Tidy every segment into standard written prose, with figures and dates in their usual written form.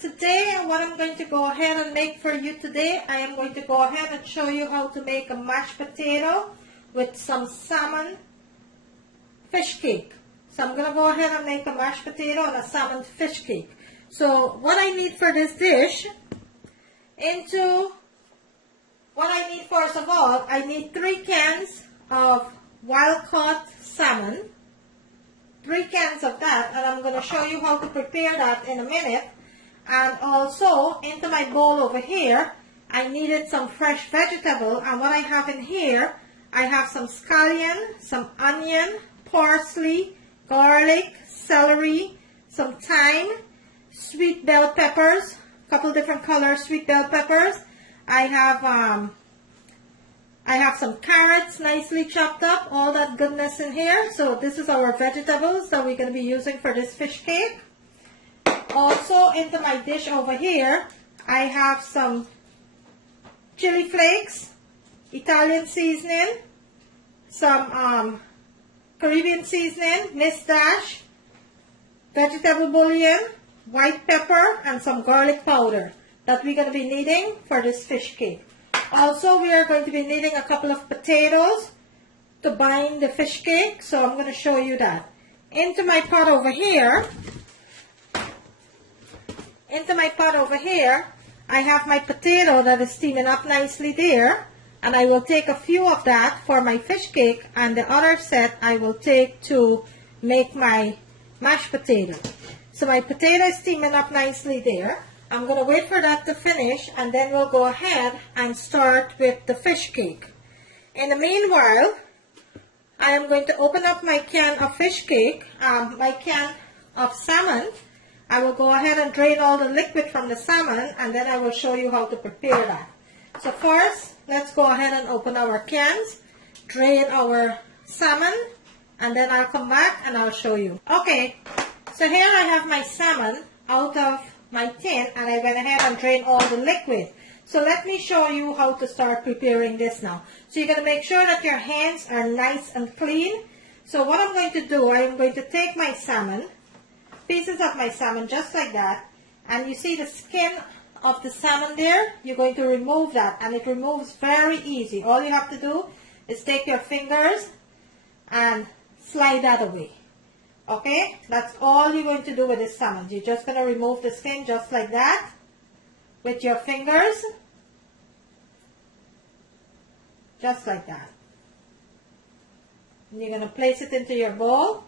Today, what I'm going to go ahead and make for you today, I am going to go ahead and show you how to make a mashed potato with some salmon fish cake. So I'm going to go ahead and make a mashed potato and a salmon fish cake. So what I need for this dish, first of all, I need 3 cans of wild-caught salmon. 3 cans of that, and I'm going to show you how to prepare that in a minute. And also, into my bowl over here, I needed some fresh vegetable, and what I have in here, I have some scallion, some onion, parsley, garlic, celery, some thyme, sweet bell peppers, a couple different colors sweet bell peppers. I have some carrots nicely chopped up, all that goodness in here. So this is our vegetables that we're going to be using for this fish cake. Also, into my dish over here, I have some chili flakes, Italian seasoning, some Caribbean seasoning, Miss Dash, vegetable bouillon, white pepper, and some garlic powder that we're going to be needing for this fish cake. Also, we are going to be needing a couple of potatoes to bind the fish cake, so I'm going to show you that. Into my pot over here, I have my potato that is steaming up nicely there, and I will take a few of that for my fish cake, and the other set I will take to make my mashed potato. So my potato is steaming up nicely there. I'm going to wait for that to finish, and then we'll go ahead and start with the fish cake. In the meanwhile, I am going to open up my can of fish cake, my can of salmon. I will go ahead and drain all the liquid from the salmon, and then I will show you how to prepare that. So first, let's go ahead and open our cans, drain our salmon, and then I'll come back and I'll show you. Okay, so here I have my salmon out of my tin, and I went ahead and drained all the liquid. So let me show you how to start preparing this now. So you're going to make sure that your hands are nice and clean. So what I'm going to do, I am going to take my salmon, pieces of my salmon just like that, and you see the skin of the salmon there, you're going to remove that, and it removes very easy. All you have to do is take your fingers and slide that away. Okay, that's all you're going to do with this salmon. You're just going to remove the skin just like that with your fingers, just like that. And you're going to place it into your bowl,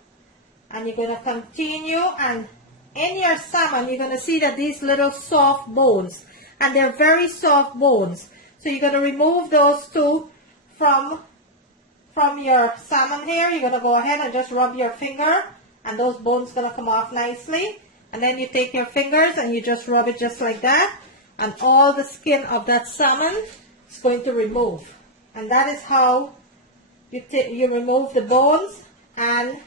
and you're going to continue, and in your salmon you're going to see that these little soft bones, and they're very soft bones. So you're going to remove those two from your salmon here. You're going to go ahead and just rub your finger, and those bones going to come off nicely. And then you take your fingers and you just rub it just like that, and all the skin of that salmon is going to remove. And that is how you remove the bones and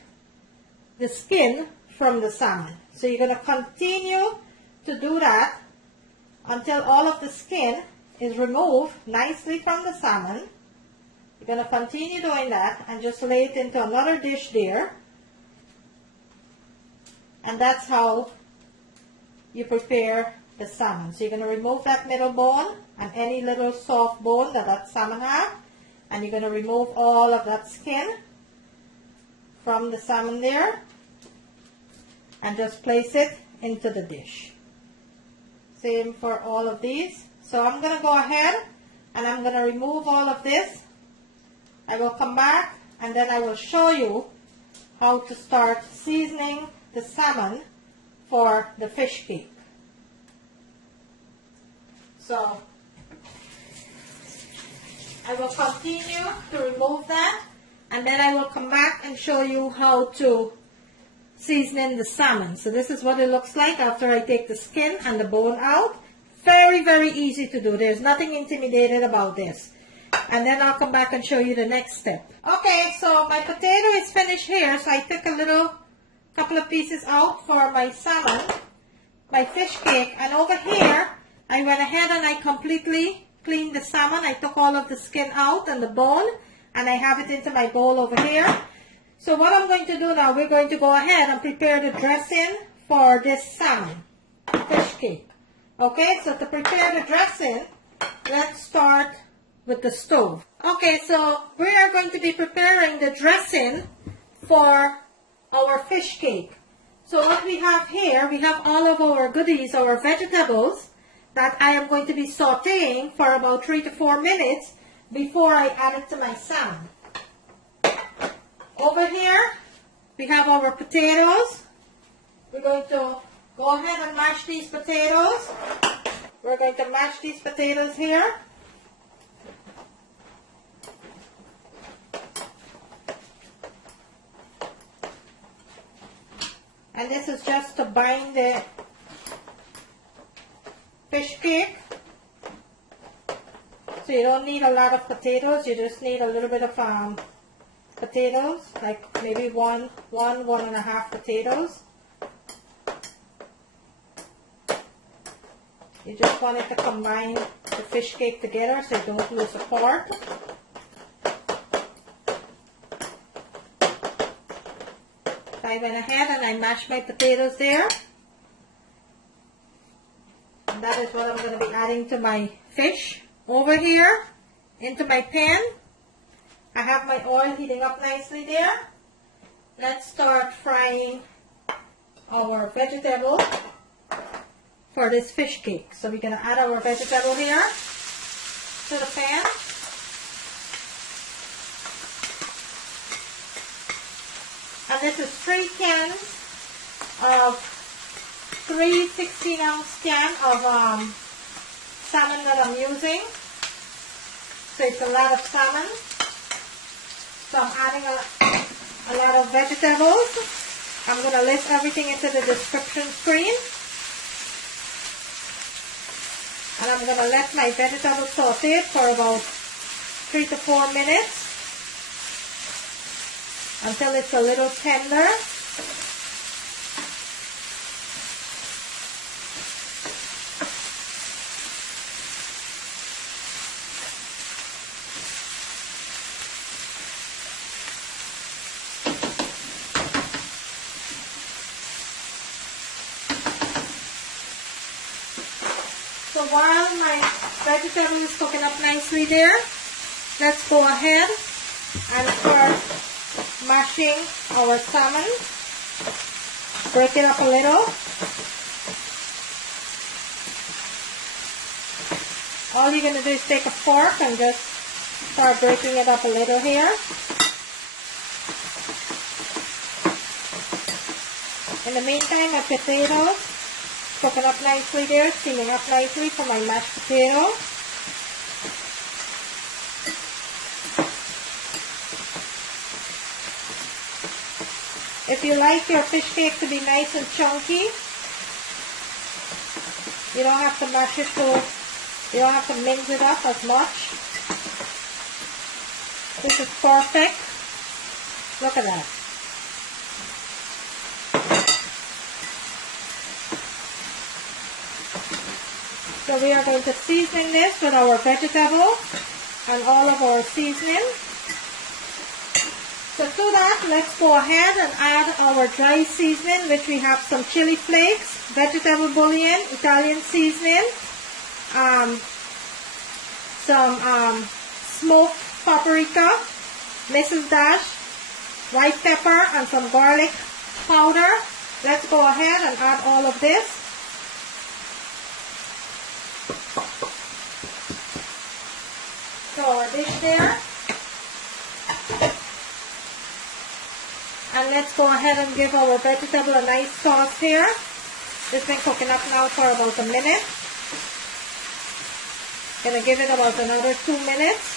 the skin from the salmon. So you're going to continue to do that until all of the skin is removed nicely from the salmon. You're going to continue doing that and just lay it into another dish there. And that's how you prepare the salmon. So you're going to remove that middle bone and any little soft bone that salmon has, and you're going to remove all of that skin from the salmon there, and just place it into the dish. Same for all of these. So I'm going to go ahead and I'm going to remove all of this. I will come back and then I will show you how to start seasoning the salmon for the fish cake. So I will continue to remove that, and then I will come back and show you how to season the salmon. So this is what it looks like after I take the skin and the bone out. Very, very easy to do. There's nothing intimidating about this. And then I'll come back and show you the next step. Okay, so my potato is finished here. So I took a couple of pieces out for my salmon, my fish cake. And over here, I went ahead and I completely cleaned the salmon. I took all of the skin out and the bone, and I have it into my bowl over here. So what I'm going to do now, we're going to go ahead and prepare the dressing for this salmon fish cake. Okay, so to prepare the dressing, let's start with the stove. Okay, so we are going to be preparing the dressing for our fish cake. So what we have here, we have all of our goodies, our vegetables, that I am going to be sauteing for about 3 to 4 minutes before I add it to my salmon. Over here, we have our potatoes. We're going to go ahead and mash these potatoes. We're going to mash these potatoes here. And this is just to bind the fish cake. So you don't need a lot of potatoes, you just need a little bit of potatoes, like maybe one and a half potatoes. You just want it to combine the fish cake together so you don't lose the part. I went ahead and I mashed my potatoes there. And that is what I'm going to be adding to my fish. Over here, into my pan, I have my oil heating up nicely there. Let's start frying our vegetable for this fish cake. So we're going to add our vegetable here to the pan. And this is 3 cans of 3 16-ounce can of salmon that I'm using. So it's a lot of salmon. So I'm adding a lot of vegetables. I'm going to list everything into the description screen. And I'm going to let my vegetables saute for about 3 to 4 minutes until it's a little tender. So while my vegetable is cooking up nicely there, let's go ahead and start mashing our salmon. Break it up a little. All you're going to do is take a fork and just start breaking it up a little here. In the meantime, my potatoes cooking up nicely there, steaming up nicely for my mashed potato. If you like your fish cake to be nice and chunky, you don't have to mash it you don't have to mince it up as much. This is perfect. Look at that. So we are going to season this with our vegetable and all of our seasoning. So to that, let's go ahead and add our dry seasoning, which we have some chili flakes, vegetable bouillon, Italian seasoning, some smoked paprika, Mrs. Dash, white pepper, and some garlic powder. Let's go ahead and add all of this. So our dish there. And let's go ahead and give our vegetable a nice sauce here. It's been cooking up now for about a minute. Gonna give it about another 2 minutes.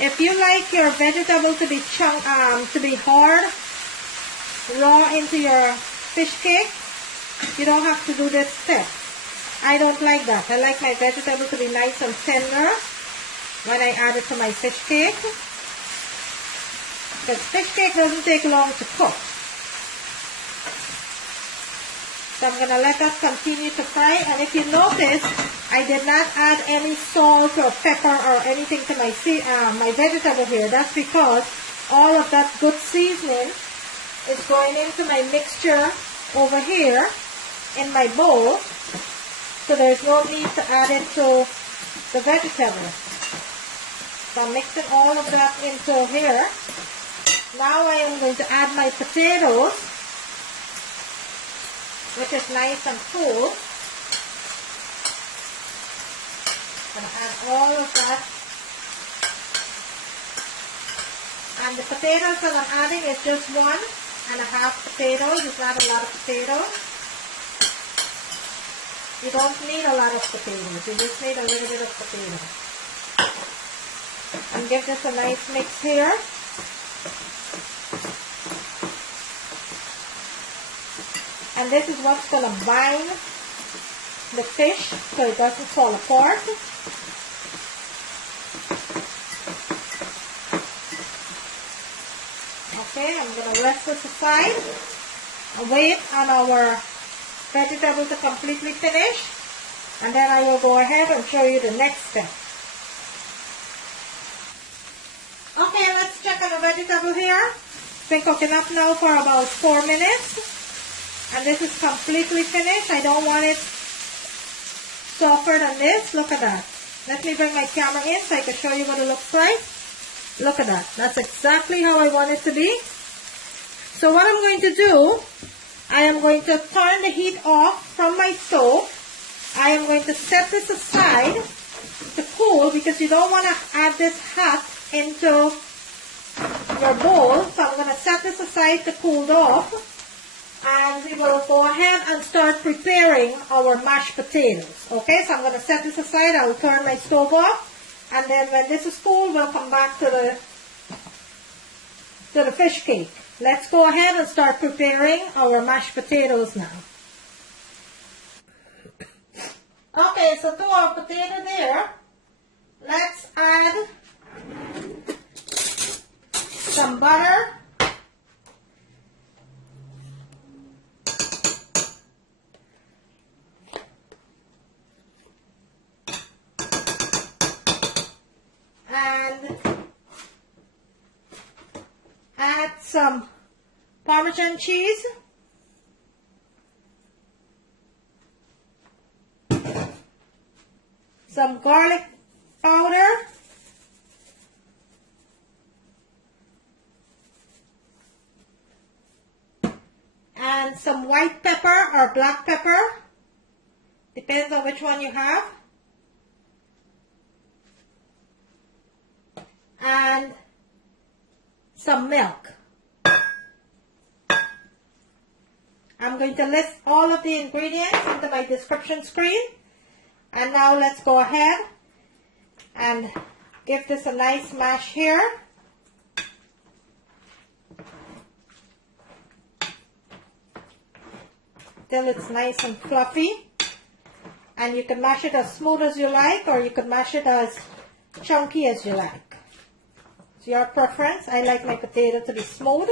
If you like your vegetable to be hard, raw into your fish cake, you don't have to do this step. I don't like that. I like my vegetable to be nice and tender when I add it to my fish cake. Because fish cake doesn't take long to cook. So I'm going to let that continue to fry. And if you notice, I did not add any salt or pepper or anything to my my vegetable here. That's because all of that good seasoning is going into my mixture over here. in my bowl, so there's no need to add it to the vegetable. So I'm mixing all of that into here. Now I am going to add my potatoes, which is nice and cool. I'm going to add all of that. And the potatoes that I'm adding is just 1.5 potatoes. It's not a lot of potatoes. You don't need a lot of potatoes. You just need a little bit of potato. And give this a nice mix here. And this is what's going to bind the fish so it doesn't fall apart. Okay, I'm going to rest this aside and wait on our vegetable to completely finish, and then I will go ahead and show you the next step. Okay, let's check on the vegetable here. It's been cooking up now for about 4 minutes, and this is completely finished. I don't want it softer than this. Look at that. Let me bring my camera in so I can show you what it looks like. Look at that. That's exactly how I want it to be. So what I'm going to do, I am going to turn the heat off from my stove. I am going to set this aside to cool because you don't want to add this hot into your bowl. So I'm going to set this aside to cool off. And we will go ahead and start preparing our mashed potatoes. Okay, so I'm going to set this aside. I will turn my stove off. And then when this is cool, we'll come back to the fish cake. Let's go ahead and start preparing our mashed potatoes now. Okay, so to our potato there, let's add some butter. And add some Parmesan cheese. Some garlic powder. And some white pepper or black pepper. Depends on which one you have. And some milk. I'm going to list all of the ingredients into my description screen. And now let's go ahead and give this a nice mash here. Till it's nice and fluffy. And you can mash it as smooth as you like, or you can mash it as chunky as you like. It's your preference. I like my potato to be smooth.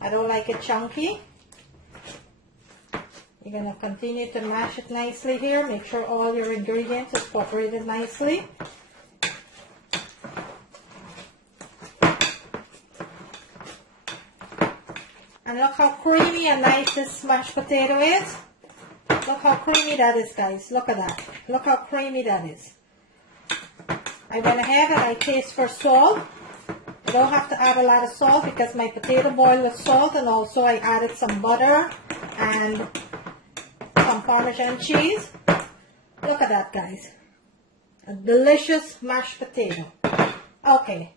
I don't like it chunky. You're going to continue to mash it nicely here. Make sure all your ingredients are incorporated nicely. And look how creamy and nice this mashed potato is. Look how creamy that is, guys. Look at that. Look how creamy that is. I went ahead and I taste for salt. I don't have to add a lot of salt because my potato boiled with salt, and also I added some butter and some Parmesan cheese. Look at that, guys. A delicious mashed potato. Okay,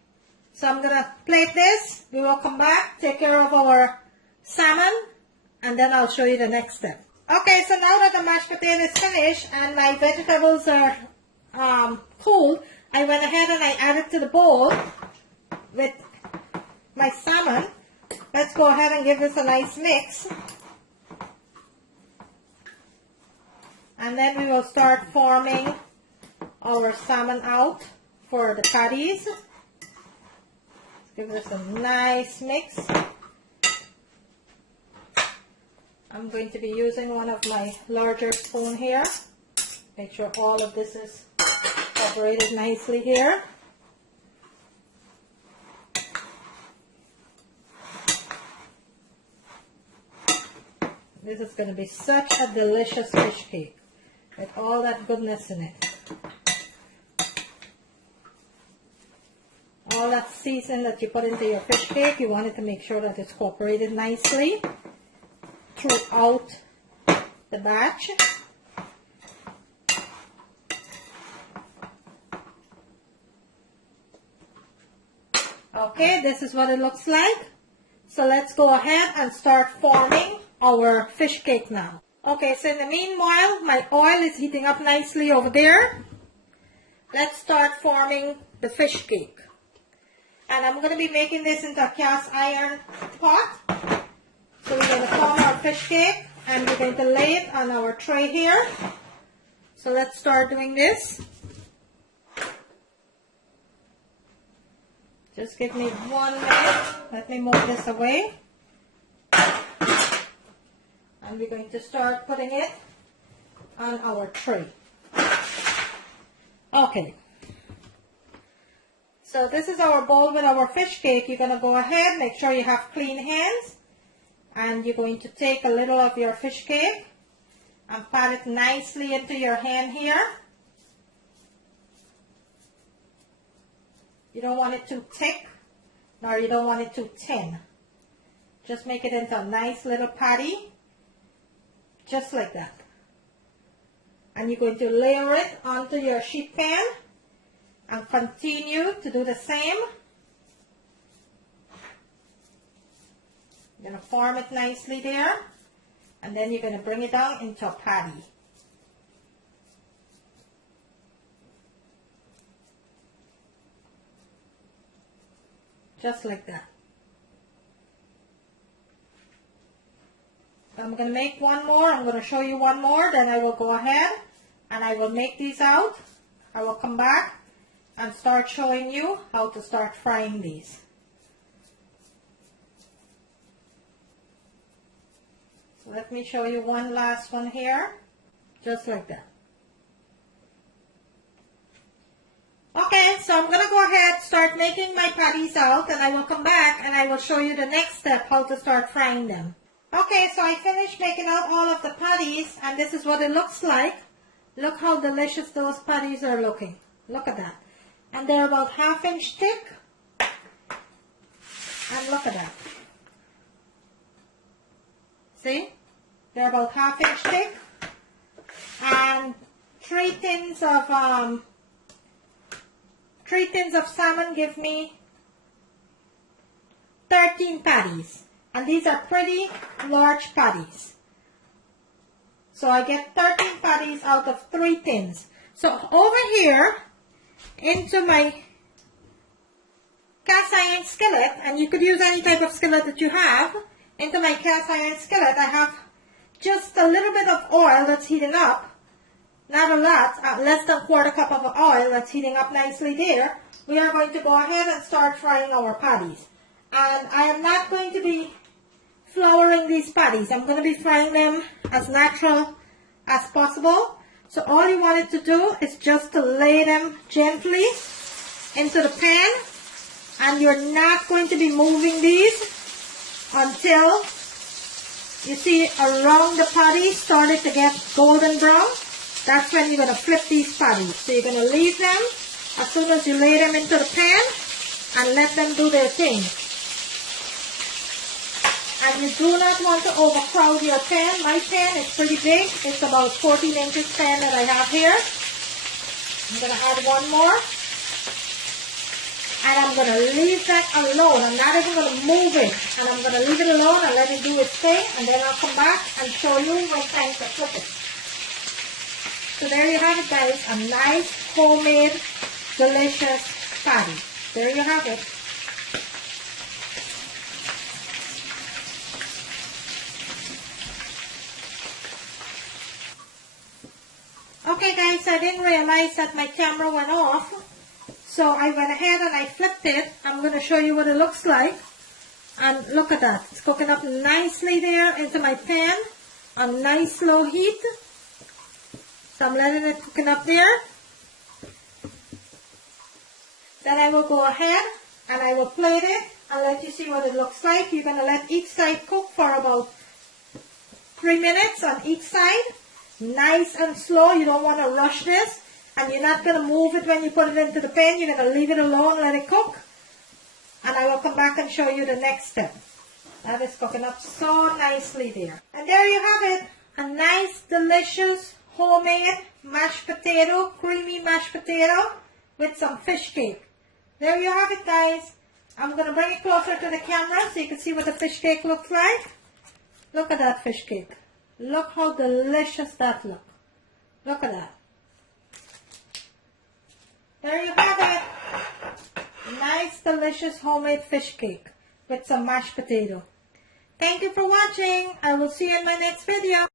so I'm going to plate this. We will come back, take care of our salmon, and then I'll show you the next step. Okay, so now that the mashed potato is finished and my vegetables are cooled, I went ahead and I added to the bowl with my salmon. Let's go ahead and give this a nice mix. And then we will start forming our salmon out for the patties. Let's give this a nice mix. I'm going to be using one of my larger spoon here. Make sure all of this is incorporated nicely here. This is going to be such a delicious fish cake with all that goodness in it. All that seasoning that you put into your fish cake, you want it to make sure that it's cooperated nicely throughout the batch. Okay, this is what it looks like. So let's go ahead and start forming our fish cake now. Okay, so in the meanwhile, my oil is heating up nicely over there. Let's start forming the fish cake. And I'm going to be making this into a cast iron pot. So we're going to form our fish cake and we're going to lay it on our tray here. So let's start doing this. Just give me 1 minute. Let me move this away. And we're going to start putting it on our tray. Okay. So this is our bowl with our fish cake. You're going to go ahead, make sure you have clean hands. And you're going to take a little of your fish cake and pat it nicely into your hand here. You don't want it too thick, nor you don't want it too thin. Just make it into a nice little patty, just like that. And you're going to layer it onto your sheet pan and continue to do the same. You're going to form it nicely there, and then you're going to bring it down into a patty. Just like that. I'm going to make one more. I'm going to show you one more. Then I will go ahead and I will make these out. I will come back and start showing you how to start frying these. So let me show you one last one here. Just like that. Okay, so I'm going to go ahead, start making my patties out, and I will come back and I will show you the next step, how to start frying them. Okay, so I finished making out all of the patties, and this is what it looks like. Look how delicious those patties are looking. Look at that. And they're about 1/2 inch thick. And look at that. See? They're about 1/2 inch thick. And 3 tins of salmon give me 13 patties. And these are pretty large patties. So I get 13 patties out of 3 tins. So over here, into my cast iron skillet, and you could use any type of skillet that you have, into my cast iron skillet, I have just a little bit of oil that's heating up. Not a lot, less than 1/4 cup of oil that's heating up nicely there. We are going to go ahead and start frying our patties. And I am not going to be flouring these patties. I'm going to be frying them as natural as possible. So all you wanted to do is just to lay them gently into the pan. And you're not going to be moving these until you see around the patty started to get golden brown. That's when you're going to flip these patties. So you're going to leave them as soon as you lay them into the pan and let them do their thing. And you do not want to overcrowd your pan. My pan is pretty big. It's about 14 inches pan that I have here. I'm going to add one more. And I'm going to leave that alone. I'm not even going to move it. And I'm going to leave it alone and let it do its thing. And then I'll come back and show you when time to flip it. So there you have it, guys. A nice, homemade, delicious patty. There you have it. Okay, guys, I didn't realize that my camera went off. So I went ahead and I flipped it. I'm going to show you what it looks like. And look at that. It's cooking up nicely there into my pan on nice low heat. So I'm letting it cooking up there. Then I will go ahead and I will plate it and let you see what it looks like. You're going to let each side cook for about 3 minutes on each side. Nice and slow. You don't want to rush this. And you're not going to move it when you put it into the pan. You're going to leave it alone, let it cook. And I will come back and show you the next step. That is cooking up so nicely there. And there you have it. A nice, delicious, homemade mashed potato, creamy mashed potato with some fish cake. There you have it, guys. I'm going to bring it closer to the camera so you can see what the fish cake looks like. Look at that fish cake. Look how delicious that looks. Look at that. There you have it. Nice, delicious homemade fish cake with some mashed potato. Thank you for watching. I will see you in my next video.